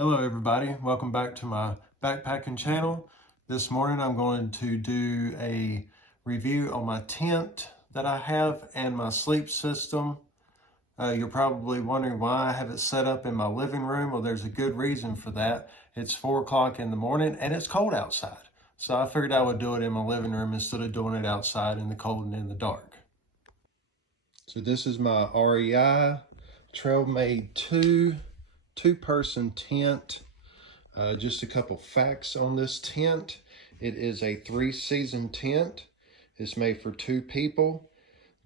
Hello everybody, welcome back to my backpacking channel. This morning I'm going to do a review on my tent that I have and my sleep system. You're probably wondering why I have it set up in my living room. Well, there's a good reason for that. It's 4 o'clock in the morning and it's cold outside. So I figured I would do it in my living room instead of doing it outside in the cold and in the dark. So this is my REI Trailmade 2 two-person tent. Just a couple facts on this tent. It is a 3-season tent. It's made for 2 people.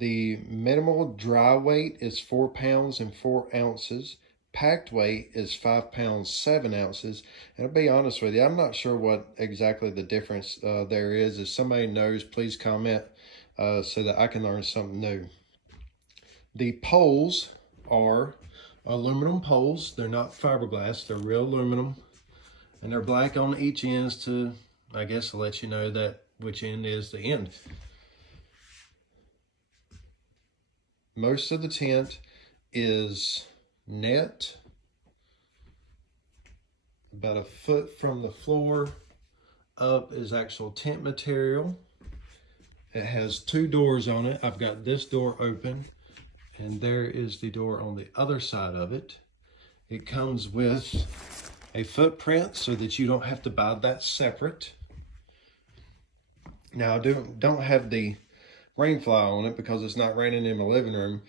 The minimal dry weight is 4 pounds and 4 ounces. Packed weight is 5 pounds 7 ounces. And I'll be honest with you, I'm not sure what exactly the difference there is. If somebody knows, please comment so that I can learn something new. The poles are aluminum poles. They're not fiberglass, they're real aluminum. And they're black on each ends to, I guess, to let you know that which end is the end. Most of the tent is net, about a foot from the floor up is actual tent material. It has 2 doors on it. I've got this door open, and there is the door on the other side of it. It comes with a footprint so that you don't have to buy that separate. Now I don't have the rain fly on it because it's not raining in my living room.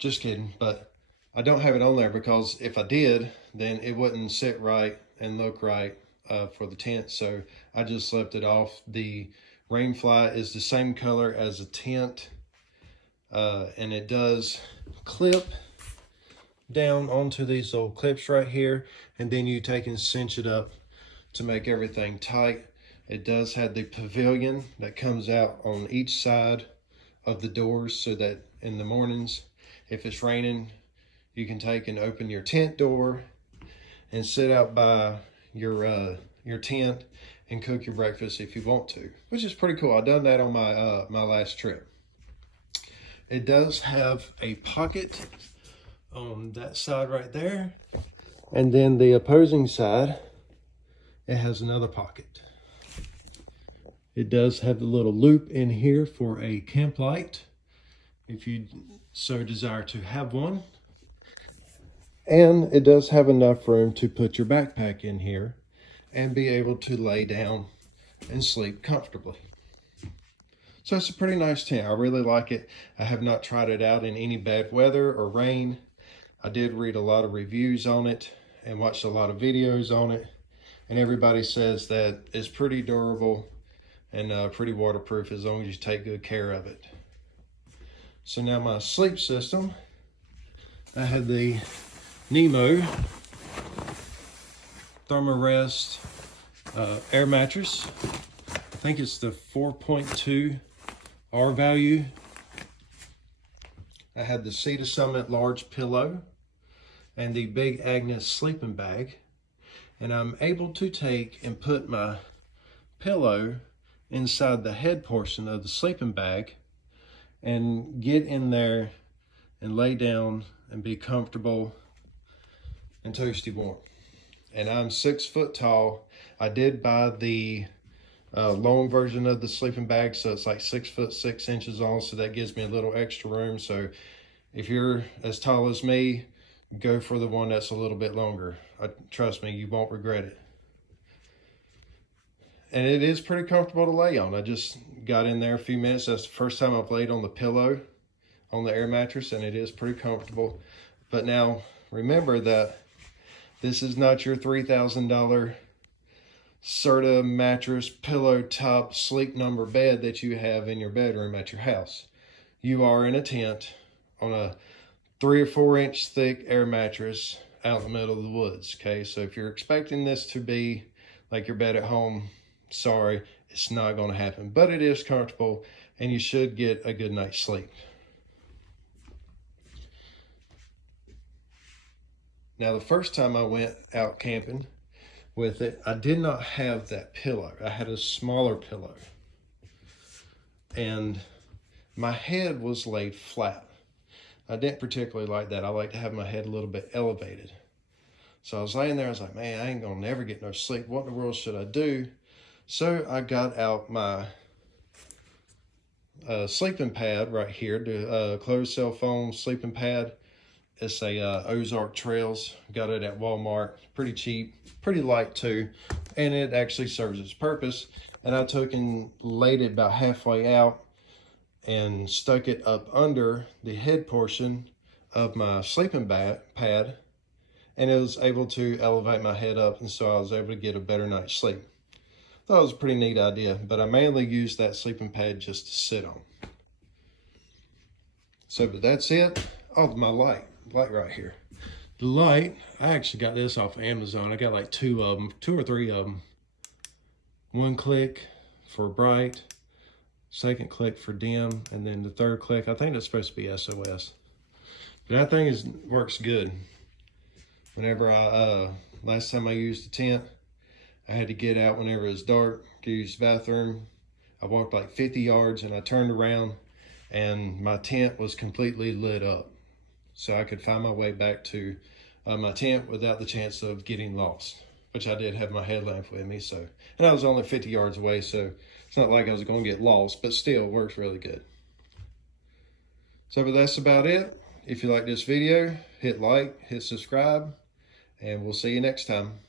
Just kidding, but I don't have it on there because if I did, then it wouldn't sit right and look right for the tent. So I just left it off. The rain fly is the same color as the tent, and it does clip down onto these little clips right here, and then you take and cinch it up to make everything tight. It does have the pavilion that comes out on each side of the doors so that in the mornings, if it's raining, you can take and open your tent door and sit out by your tent and cook your breakfast if you want to, which is pretty cool. I've done that on my my last trip. It does have a pocket on that side right there, and then the opposing side, it has another pocket. It does have the little loop in here for a camp light if you so desire to have one, and it does have enough room to put your backpack in here and be able to lay down and sleep comfortably. So it's a pretty nice tent. I really like it. I have not tried it out in any bad weather or rain. I did read a lot of reviews on it and watched a lot of videos on it, and everybody says that it's pretty durable and pretty waterproof as long as you take good care of it. So now my sleep system, I had the Nemo Thermarest air mattress. I think it's the 4.2 R value. I had the Sea to Summit large pillow and the Big Agnes sleeping bag, and I'm able to take and put my pillow inside the head portion of the sleeping bag and get in there and lay down and be comfortable and toasty warm. And I'm 6 foot tall. I did buy the long version of the sleeping bag, so it's like 6 foot 6 inches long, so that gives me a little extra room. So if you're as tall as me, go for the one that's a little bit longer. Trust me, you won't regret it. And it is pretty comfortable to lay on. I just got in there a few minutes. That's the first time I've laid on the pillow on the air mattress, and it is pretty comfortable. But now remember that this is not your $3,000 Serta mattress, pillow top, sleep number bed that you have in your bedroom at your house. You are in a tent on a 3 or 4 inch thick air mattress out in the middle of the woods. Okay, so if you're expecting this to be like your bed at home, sorry, it's not going to happen, but it is comfortable and you should get a good night's sleep. Now, the first time I went out camping with it, I did not have that pillow. I had a smaller pillow, and my head was laid flat. I didn't particularly like that. I like to have my head a little bit elevated. So I was laying there, I was like, man, I ain't gonna never get no sleep. What in the world should I do? So I got out my sleeping pad right here, the closed cell phone sleeping pad. It's a Ozark Trails. Got it at Walmart. Pretty cheap, pretty light too, and it actually serves its purpose. And I took and laid it about halfway out and stuck it up under the head portion of my sleeping pad, and it was able to elevate my head up, and so I was able to get a better night's sleep. Thought it was a pretty neat idea, but I mainly used that sleeping pad just to sit on. So, but that's it. Oh, my light right here. The light, I actually got this off Amazon. I got like two or three of them. One click for bright, second click for dim, and then the third click, I think it's supposed to be SOS. But that thing works good. Whenever last time I used the tent, I had to get out whenever it was dark to use the bathroom. I walked like 50 yards and I turned around and my tent was completely lit up. So I could find my way back to my tent without the chance of getting lost, which I did have my headlamp with me. So, and I was only 50 yards away, so it's not like I was going to get lost, but still it works really good. So, but that's about it. If you like this video, hit like, hit subscribe, and we'll see you next time.